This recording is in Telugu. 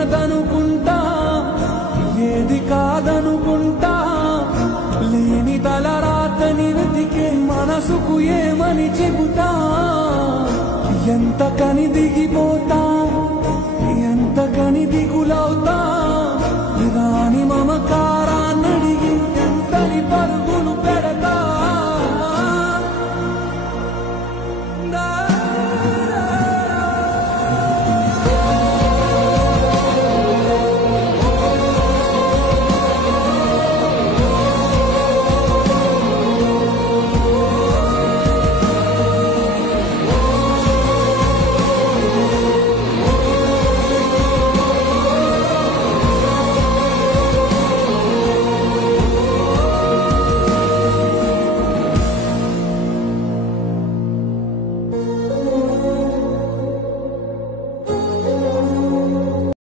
ఉన్నదనుకుంటా, ఏది కాదనుకుంటా. లేని తలరాతని వెతికే మనసుకు ఏమని చెబుతా, ఎంత కని దిగిపోతా.